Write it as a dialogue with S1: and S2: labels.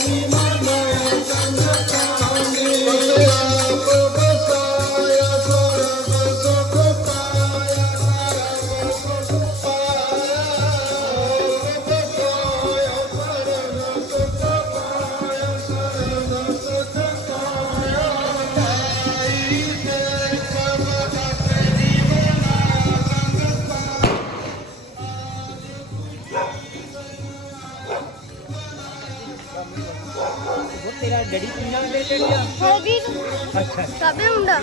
S1: Fatima. ਉਹ ਤੇਰਾ daddy ਕਿੰਨਾ ਰਿਲੇਟਡ ਆ
S2: ਹੈਗੀ
S1: ਅੱਛਾ।
S2: ਸਾਬੇ ਮੁੰਡਾ।